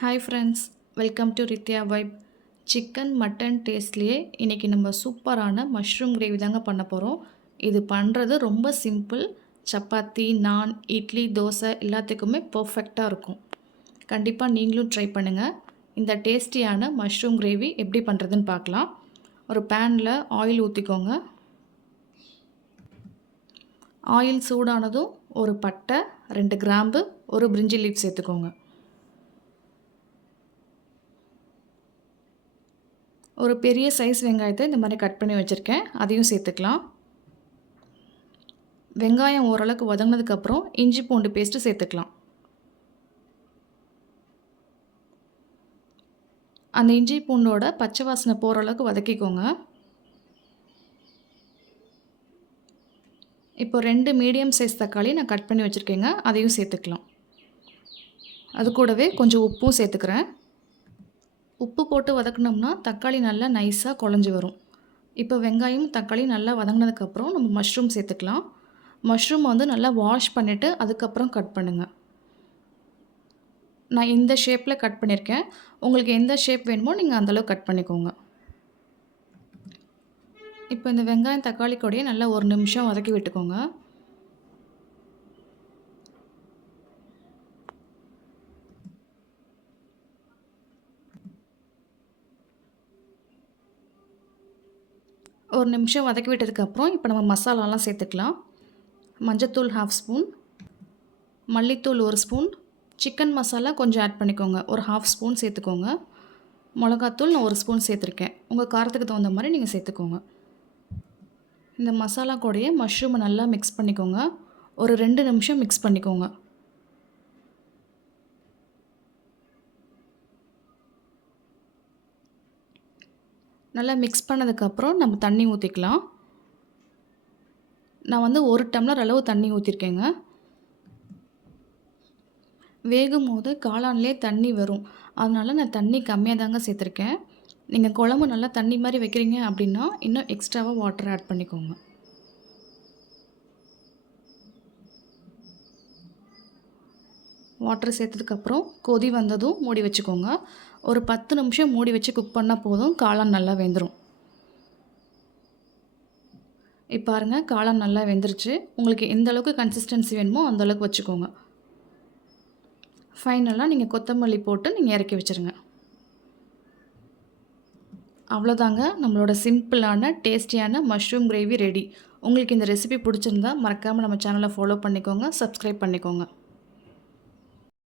Hi friends, welcome to Rithya vibe. Chicken mutton டேஸ்ட்லேயே இன்றைக்கி நம்ம சூப்பரான மஷ்ரூம் கிரேவி தாங்க பண்ண போகிறோம். இது பண்ணுறது ரொம்ப சிம்பிள். சப்பாத்தி, நான், இட்லி, தோசை எல்லாத்துக்குமே பர்ஃபெக்டாக இருக்கும். கண்டிப்பாக நீங்களும் ட்ரை பண்ணுங்கள். இந்த டேஸ்டியான மஷ்ரூம் கிரேவி எப்படி பண்ணுறதுன்னு பார்க்கலாம். ஒரு பேனில் ஆயில் ஊற்றிக்கோங்க. ஆயில் சூடானதும் ஒரு பட்டை, 2 கிராம்பு, ஒரு பிரிஞ்சி லீஃப் சேர்த்துக்கோங்க. ஒரு பெரிய சைஸ் வெங்காயத்தை இந்த மாதிரி கட் பண்ணி வச்சுருக்கேன், அதையும் சேர்த்துக்கலாம். வெங்காயம் ஓரளவுக்கு வதங்கினதுக்கப்புறம் இஞ்சி பூண்டு பேஸ்ட்டு சேர்த்துக்கலாம். அந்த இஞ்சி பூண்டோட பச்சை வாசனை போகிற அளவுக்கு வதக்கிக்கோங்க. இப்போ 2 மீடியம் சைஸ் தக்காளி நான் கட் பண்ணி வச்சுருக்கேங்க, அதையும் சேர்த்துக்கலாம். அது கூடவே கொஞ்சம் உப்பும் சேர்த்துக்கிறேன். உப்பு போட்டு வதக்கினோம்னா தக்காளி நல்லா நைஸாக குழஞ்சி வரும். இப்போ வெங்காயம் தக்காளி நல்லா வதங்கினதுக்கப்புறம் நம்ம மஷ்ரூம் சேர்த்துக்கலாம். மஷ்ரூம் வந்து நல்லா வாஷ் பண்ணிவிட்டு அதுக்கப்புறம் கட் பண்ணுங்கள். நான் இந்த ஷேப்பில் கட் பண்ணியிருக்கேன். உங்களுக்கு எந்த ஷேப் வேணுமோ நீங்கள் அந்தளவு கட் பண்ணிக்கோங்க. இப்போ இந்த வெங்காயம் தக்காளி கூடயே நல்லா 1 நிமிஷம் வதக்கி விட்டுக்கோங்க. ஒரு நிமிஷம் வதக்கி விட்டதுக்கப்புறம் இப்போ நம்ம மசாலாலாம் சேர்த்துக்கலாம். மஞ்சத்தூள் 1/2 ஸ்பூன், மல்லித்தூள் 1 ஸ்பூன், சிக்கன் மசாலா கொஞ்சம் ஆட் பண்ணிக்கோங்க, ஒரு 1/2 ஸ்பூன் சேர்த்துக்கோங்க. மிளகாத்தூள் நான் 1 ஸ்பூன் சேர்த்துருக்கேன். உங்கள் காரத்துக்கு தகுந்த மாதிரி நீங்கள் சேர்த்துக்கோங்க. இந்த மசாலா கூடயே மஷ்ரூமை நல்லா மிக்ஸ் பண்ணிக்கோங்க. ஒரு 2 நிமிஷம் மிக்ஸ் பண்ணிக்கோங்க. நல்லா மிக்ஸ் பண்ணதுக்கப்புறம் நம்ம தண்ணி ஊற்றிக்கலாம். நான் வந்து 1 டம்ளர் அளவு தண்ணி ஊற்றிருக்கேங்க. வேகும் போது காளான்லேயே தண்ணி வரும், அதனால் நான் தண்ணி கம்மியாக தாங்க சேர்த்துருக்கேன். நீங்கள் குழம்பு நல்லா தண்ணி மாதிரி வைக்கிறீங்க அப்படின்னா இன்னும் எக்ஸ்ட்ராவாக வாட்டர் ஆட் பண்ணிக்கோங்க. வாட்டர் சேர்த்ததுக்கப்புறம் கொதி வந்ததும் மூடி வச்சுக்கோங்க. ஒரு 10 நிமிஷம் மூடி வச்சு குக் பண்ணால் போதும், காளான் நல்லா வெந்துடும். இப்போ பாருங்கள், காளான் நல்லா வெந்துருச்சு. உங்களுக்கு எந்த அளவுக்கு கன்சிஸ்டன்சி வேணுமோ அந்தளவுக்கு வச்சுக்கோங்க. ஃபைனலாக நீங்கள் கொத்தமல்லி போட்டு நீங்கள் இறக்கி வச்சுருங்க. அவ்வளோதாங்க, நம்மளோட சிம்பிளான டேஸ்டியான மஷ்ரூம் கிரேவி ரெடி. உங்களுக்கு இந்த ரெசிபி பிடிச்சிருந்தா மறக்காமல் நம்ம சேனலை ஃபாலோ பண்ணிக்கோங்க, சப்ஸ்கிரைப் பண்ணிக்கோங்க.